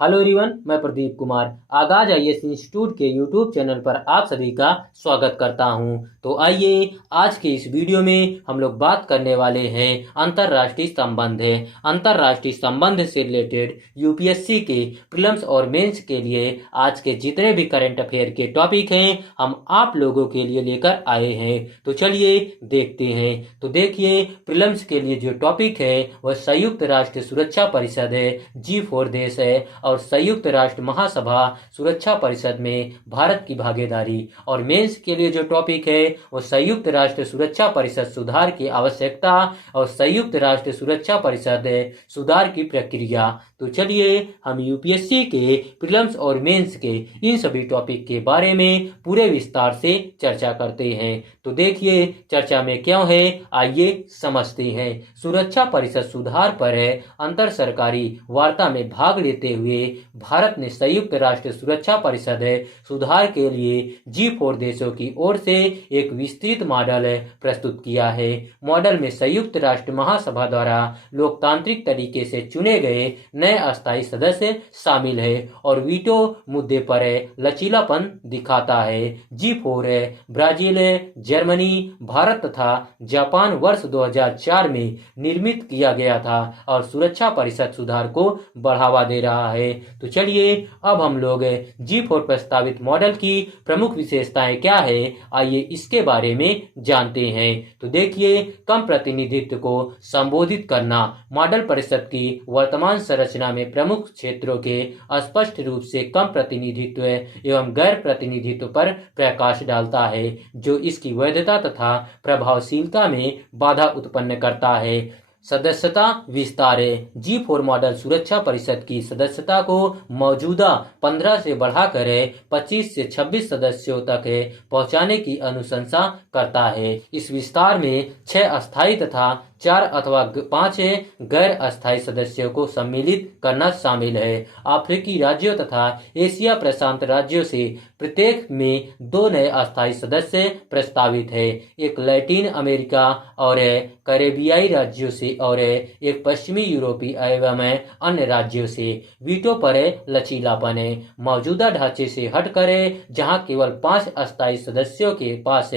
Hello everyone, मैं प्रदीप कुमार आगाज IAS institute के यूट्यूब चैनल पर आप सभी का स्वागत करता हूं। तो आइए आज के इस वीडियो में हम लोग बात करने वाले हैं अंतर्राष्ट्रीय संबंध है। अंतर्राष्ट्रीय संबंध से रिलेटेड यूपीएससी के प्रीलिम्स और मेंस के लिए आज के जितने भी करंट अफेयर के टॉपिक हैं हम आप लोगों के लिए लेकर आए हैं। तो चलिए देखते हैं। तो देखिए, प्रीलिम्स के लिए जो टॉपिक है वह संयुक्त राष्ट्र सुरक्षा परिषद है, G4 देश है, और संयुक्त राष्ट्र महासभा सुरक्षा परिषद में भारत की भागीदारी। और मेंस के लिए जो टॉपिक है वो संयुक्त राष्ट्र सुरक्षा परिषद सुधार की आवश्यकता और संयुक्त राष्ट्र सुरक्षा परिषद सुधार की प्रक्रिया। तो चलिए हम यूपीएससी के प्रीलिम्स और मेंस के इन सभी टॉपिक के बारे में पूरे विस्तार से चर्चा करते हैं। तो देखिए चर्चा में क्यों है, आइए समझते हैं। सुरक्षा परिषद सुधार पर अंतर सरकारी वार्ता में भाग लेते हुए भारत ने संयुक्त राष्ट्र सुरक्षा परिषद सुधार के लिए G4 देशों की ओर से एक विस्तृत मॉडल प्रस्तुत किया है। मॉडल में संयुक्त राष्ट्र महासभा द्वारा लोकतांत्रिक तरीके से चुने गए नए अस्थायी सदस्य शामिल है और वीटो मुद्दे पर लचीलापन दिखाता है। G4 ब्राजील, जर्मनी, भारत तथा जापान वर्ष 2004 में निर्मित किया गया था और सुरक्षा परिषद सुधार को बढ़ावा दे रहा है। तो चलिए अब हम लोग G4 प्रस्तावित मॉडल की प्रमुख विशेषताएं क्या है, आइए इसके बारे में जानते हैं। तो देखिए, कम प्रतिनिधित्व को संबोधित करना मॉडल परिषद की वर्तमान संरचना में प्रमुख क्षेत्रों के स्पष्ट रूप से कम प्रतिनिधित्व एवं गैर प्रतिनिधित्व पर प्रकाश डालता है, जो इसकी वैधता तथा प्रभावशीलता में बाधा उत्पन्न करता है। सदस्यता विस्तार है। G4 मॉडल सुरक्षा परिषद की सदस्यता को मौजूदा 15 से बढ़ाकर 25 से 26 सदस्यों तक पहुंचाने की अनुशंसा करता है। इस विस्तार में 6 अस्थायी तथा 4 अथवा 5 गैर अस्थायी सदस्यों को सम्मिलित करना शामिल है। अफ्रीकी राज्यों तथा एशिया प्रशांत राज्यों से प्रत्येक में 2 नए अस्थायी सदस्य प्रस्तावित है, एक लैटिन अमेरिका और कैरेबियाई राज्यों से और एक पश्चिमी यूरोपीय एवं अन्य राज्यों से। वीटो पर लचीलापन है। मौजूदा ढांचे से हटकर जहां केवल 5 अस्थायी सदस्यों के पास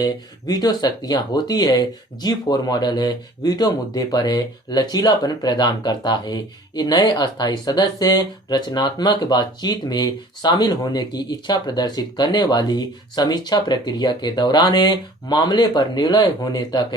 वीटो शक्तियां होती है, G4 मॉडल वीटो मुद्दे पर लचीलापन प्रदान करता है। ये नए अस्थायी सदस्य रचनात्मक बातचीत में शामिल होने की इच्छा प्रदर्शित करने वाली समीक्षा प्रक्रिया के दौरान मामले पर निर्णय होने तक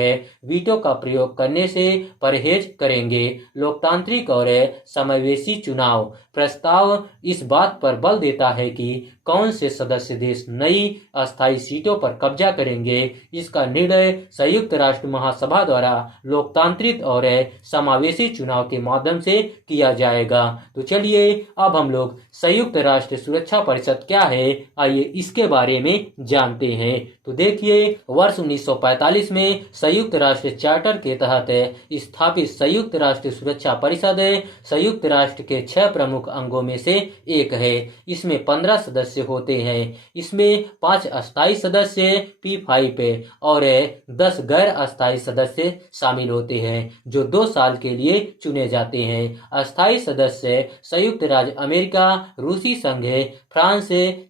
वीटो का प्रयोग करने से परहेज करेंगे। लोकतांत्रिक और समावेशी चुनाव प्रस्ताव इस बात पर बल देता है कि कौन से सदस्य देश नई अस्थायी सीटों पर कब्जा करेंगे। इसका निर्णय संयुक्त राष्ट्र महासभा द्वारा लोकतांत्रिक और समावेशी चुनाव के माध्यम से किया जाएगा। तो चलिए अब हम लोग संयुक्त राष्ट्र सुरक्षा परिषद क्या है, आइए इसके बारे में जानते हैं। तो देखिए, वर्ष 1945 में संयुक्त राष्ट्र चार्टर के तहत स्थापित संयुक्त राष्ट्र सुरक्षा परिषद संयुक्त राष्ट्र के 6 प्रमुख अंगों में से एक है। इसमें 15 सदस्य होते हैं। इसमें 5 अस्थायी सदस्य P5 और 10 गैर अस्थायी सदस्य शामिल होते हैं, जो 2 साल के लिए चुने जाते हैं। अस्थायी सदस्य संयुक्त राज्य अमेरिका, रूसी संघ, फ्रांस,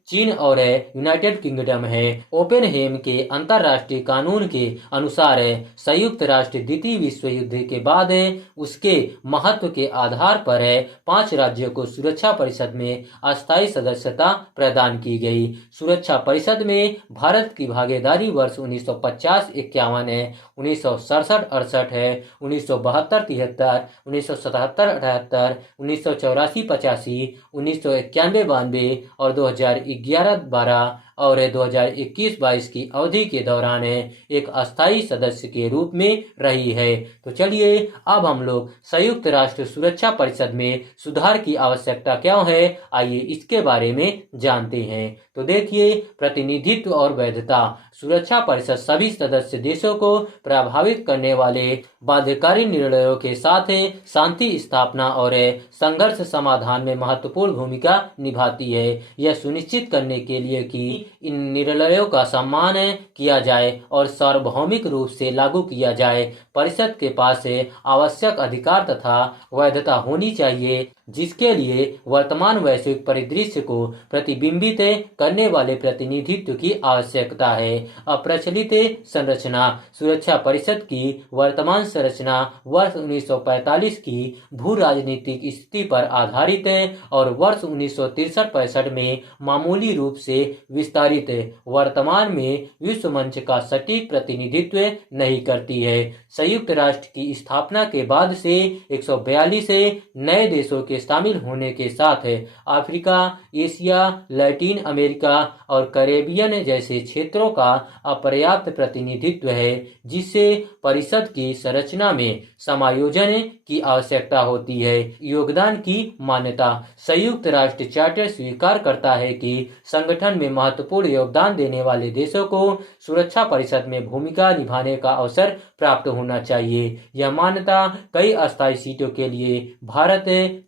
चीन और यूनाइटेड किंगडम है। ओपेनहेम के अंतर्राष्ट्रीय कानून के अनुसार संयुक्त राष्ट्र द्वितीय विश्व युद्ध के बाद उसके महत्व के आधार पर 5 राज्यों को सुरक्षा परिषद में अस्थायी सदस्यता प्रदान की गई। सुरक्षा परिषद में भारत की भागीदारी वर्ष 1950-51 है, 1967-68 है, 1972-73, 1977-78, 1984-85, 1991-92 और 2011-12 और 2021-22 की अवधि के दौरान एक अस्थायी सदस्य के रूप में रही है। तो चलिए अब हम लोग संयुक्त राष्ट्र सुरक्षा परिषद में सुधार की आवश्यकता क्यों है, आइए इसके बारे में जानते हैं। तो देखिए, प्रतिनिधित्व और वैधता। सुरक्षा परिषद सभी सदस्य देशों को प्रभावित करने वाले बाध्यकारी निर्णयों के साथ शांति स्थापना और संघर्ष समाधान में महत्वपूर्ण भूमिका निभाती है। यह सुनिश्चित करने के लिए कि इन निर्णयों का सम्मान किया जाए और सार्वभौमिक रूप से लागू किया जाए, परिषद के पास आवश्यक अधिकार तथा वैधता होनी चाहिए। जिसके लिए वर्तमान वैश्विक परिदृश्य को प्रतिबिंबित करने वाले प्रतिनिधित्व की आवश्यकता है। अप्रचलित संरचना सुरक्षा परिषद की वर्तमान संरचना वर्ष 1945 की भू राजनीतिक स्थिति पर आधारित है और वर्ष 1963-65 में मामूली रूप से विस्तारित वर्तमान में विश्व मंच का सटीक प्रतिनिधित्व नहीं करती है। संयुक्त राष्ट्र की स्थापना के बाद से 142 नए देशों के शामिल होने के साथ अफ्रीका, एशिया, लैटिन अमेरिका और कैरेबियन जैसे क्षेत्रों का अपर्याप्त प्रतिनिधित्व है, जिससे परिषद की संरचना में समायोजन की आवश्यकता होती है। योगदान की मान्यता। संयुक्त राष्ट्र चार्टर स्वीकार करता है कि संगठन में महत्वपूर्ण योगदान देने वाले देशों को सुरक्षा परिषद में भूमिका निभाने का अवसर प्राप्त होना चाहिए। यह मान्यता कई अस्थायी सीटों के लिए भारत,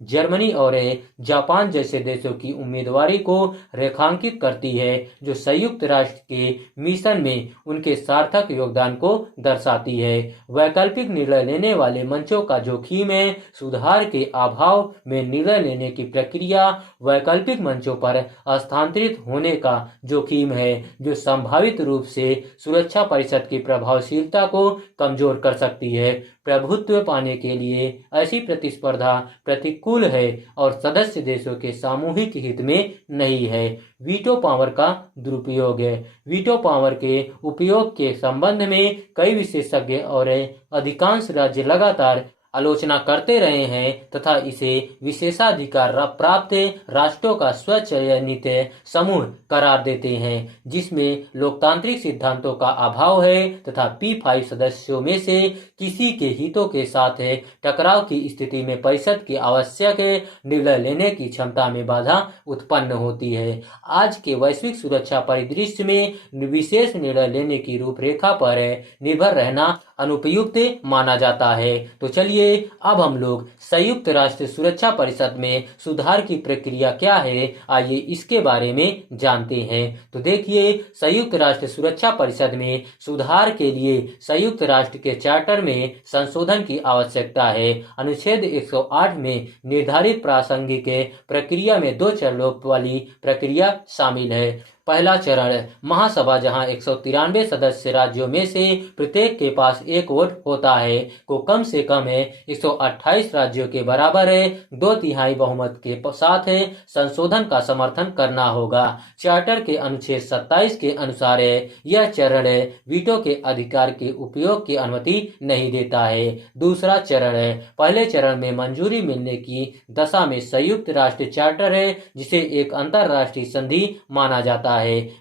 जर्मनी और जापान जैसे देशों की उम्मीदवारी को रेखांकित करती है, जो संयुक्त राष्ट्र के मिशन में उनके सार्थक योगदान को दर्शाती है। वैकल्पिक निर्णय लेने वाले मंचों का जोखिम है। सुधार के अभाव में निर्णय लेने की प्रक्रिया वैकल्पिक मंचों पर स्थानांतरित होने का जोखिम है, जो संभावित रूप से सुरक्षा परिषद की प्रभावशीलता को कमजोर कर सकती है। प्रभुत्व पाने के लिए ऐसी प्रतिस्पर्धा प्रतिकूल है और सदस्य देशों के सामूहिक हित में नहीं है। वीटो पावर का दुरुपयोग है। वीटो पावर के उपयोग के संबंध में कई विशेषज्ञ और अधिकांश राज्य लगातार आलोचना करते रहे हैं तथा इसे विशेषाधिकार प्राप्त राष्ट्रों का स्वचयनित समूह करार देते हैं, जिसमें लोकतांत्रिक सिद्धांतों का अभाव है तथा P5 सदस्यों में से किसी के हितों के साथ टकराव की स्थिति में परिषद की आवश्यक निर्णय लेने की क्षमता में बाधा उत्पन्न होती है। आज के वैश्विक सुरक्षा परिदृश्य में विशेष निर्णय लेने की रूपरेखा पर निर्भर रहना अनुपयुक्त माना जाता है। तो चलिए अब हम लोग संयुक्त राष्ट्र सुरक्षा परिषद में सुधार की प्रक्रिया क्या है, आइए इसके बारे में जानते हैं। तो देखिए, संयुक्त राष्ट्र सुरक्षा परिषद में सुधार के लिए संयुक्त राष्ट्र के चार्टर में संशोधन की आवश्यकता है। अनुच्छेद 108 में निर्धारित प्रासंगिक प्रक्रिया में 2 चरणों वाली प्रक्रिया शामिल है। पहला चरण महासभा, जहां 193 सदस्य राज्यों में से प्रत्येक के पास एक वोट होता है, को कम से कम 128 राज्यों के बराबर 2/3 बहुमत के साथ संशोधन का समर्थन करना होगा। चार्टर के अनुच्छेद 27 के अनुसार यह चरण वीटो के अधिकार के उपयोग की अनुमति नहीं देता है। दूसरा चरण पहले चरण में मंजूरी मिलने की दशा में संयुक्त राष्ट्र चार्टर जिसे एक अंतरराष्ट्रीय संधि माना जाता है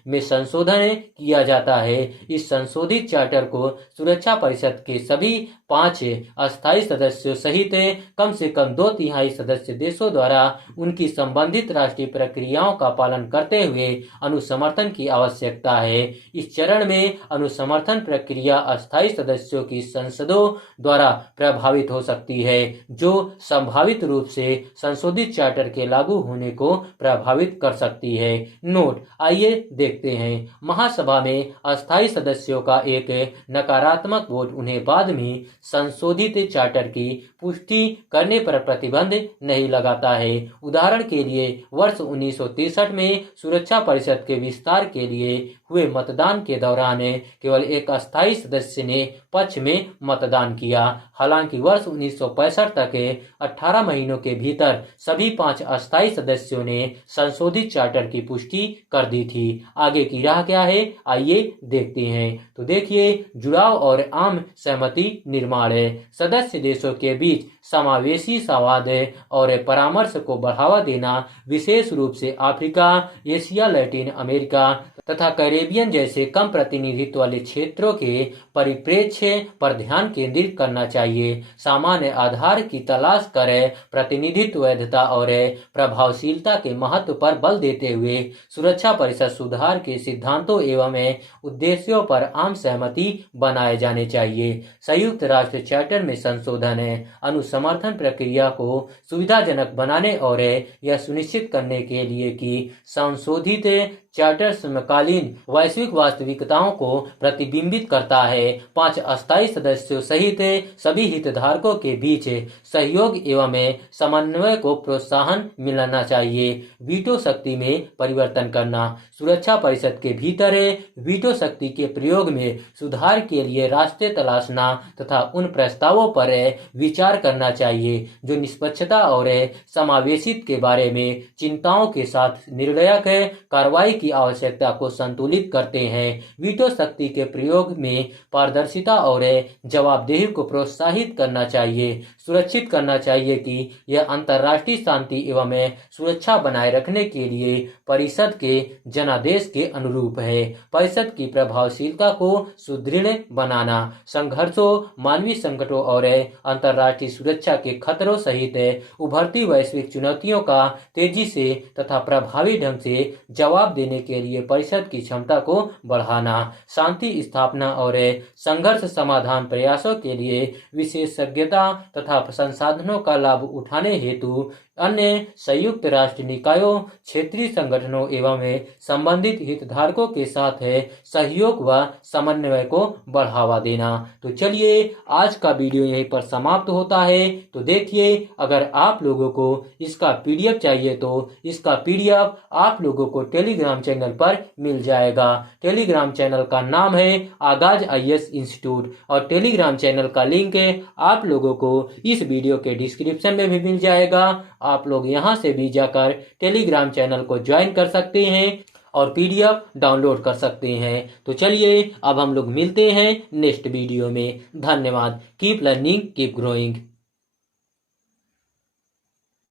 में संशोधन किया जाता है। इस संशोधित चार्टर को सुरक्षा परिषद के सभी 5 अस्थायी सदस्यों सहित कम से कम 2/3 सदस्य देशों द्वारा उनकी संबंधित राष्ट्रीय प्रक्रियाओं का पालन करते हुए अनुसमर्थन की आवश्यकता है। इस चरण में अनुसमर्थन प्रक्रिया अस्थायी सदस्यों की संसदों द्वारा प्रभावित हो सकती है, जो संभावित रूप से संशोधित चार्टर के लागू होने को प्रभावित कर सकती है। नोट, आइए देखते हैं। महासभा में अस्थायी सदस्यों का एक नकारात्मक वोट उन्हें बाद में संशोधित चार्टर की पुष्टि करने पर प्रतिबंध नहीं लगाता है। उदाहरण के लिए, वर्ष 1963 में सुरक्षा परिषद के विस्तार के लिए हुए मतदान के दौरान केवल एक अस्थायी सदस्य ने पक्ष में मतदान किया। हालांकि वर्ष 1965 तक 18 महीनों के भीतर सभी 5 अस्थायी सदस्यों ने संशोधित चार्टर की पुष्टि कर दी थी। आगे की राह क्या है, आइए देखते हैं। तो देखिए, जुड़ाव और आम सहमति निर्माण है। सदस्य देशों के बीच समावेशी संवाद और परामर्श को बढ़ावा देना, विशेष रूप से अफ्रीका, एशिया, लैटिन अमेरिका तथा कैरेबियन जैसे कम प्रतिनिधित्व वाले क्षेत्रों के परिप्रेक्ष्य पर ध्यान केंद्रित करना चाहिए। सामान्य आधार की तलाश कर प्रतिनिधित्व, वैधता और प्रभावशीलता के महत्व पर बल देते हुए सुरक्षा परिषद सुधार के सिद्धांतों एवं उद्देश्यों पर आम सहमति बनाए जाने चाहिए। संयुक्त राष्ट्र चार्टर में संशोधन अनुसमर्थन प्रक्रिया को सुविधाजनक बनाने और यह सुनिश्चित करने के लिए कि संशोधित चार्टर समकालीन समकालीन वैश्विक वास्तविकताओं को प्रतिबिंबित करता है। 5 अस्थायी सदस्यों सहित सभी हितधारकों के बीच सहयोग एवं समन्वय को प्रोत्साहन मिलना चाहिए। वीटो शक्ति में परिवर्तन करना। सुरक्षा परिषद के भीतर वीटो शक्ति के प्रयोग में सुधार के लिए रास्ते तलाशना तथा उन प्रस्तावों पर विचार करना चाहिए जो निष्पक्षता और समावेशित के बारे में चिंताओं के साथ निर्णायक कार्रवाई की आवश्यकता को संतुलित करते हैं। वीटो शक्ति के प्रयोग में पारदर्शिता और जवाबदेही को प्रोत्साहित करना चाहिए। सुरक्षित करना चाहिए कि यह अंतर्राष्ट्रीय शांति एवं सुरक्षा बनाए रखने के लिए परिषद के जनादेश के अनुरूप है। परिषद की प्रभावशीलता को सुदृढ़ बनाना। संघर्षों, मानवीय संकटों और अंतर्राष्ट्रीय सुरक्षा के खतरों सहित उभरती वैश्विक चुनौतियों का तेजी से तथा प्रभावी ढंग से जवाब देने के लिए परिषद की क्षमता को बढ़ाना। शांति स्थापना और संघर्ष समाधान प्रयासों के लिए विशेषज्ञता तथा संसाधनों का लाभ उठाने हेतु अन्य संयुक्त राष्ट्र निकायों, क्षेत्रीय संगठनों एवं संबंधित हितधारकों के साथ सहयोग व समन्वय को बढ़ावा देना। तो चलिए आज का वीडियो यहीं पर समाप्त होता है। तो देखिए, अगर आप लोगों को इसका पीडीएफ चाहिए तो इसका पीडीएफ आप लोगों को टेलीग्राम चैनल पर मिल जाएगा। टेलीग्राम चैनल का नाम है आगाज आईएएस इंस्टीट्यूट और टेलीग्राम चैनल का लिंक आप लोगों को इस वीडियो के डिस्क्रिप्शन में भी मिल जाएगा। आप लोग यहां से भी जाकर टेलीग्राम चैनल को ज्वाइन कर सकते हैं और पीडीएफ डाउनलोड कर सकते हैं। तो चलिए अब हम लोग मिलते हैं नेक्स्ट वीडियो में। धन्यवाद। Keep learning, keep growing.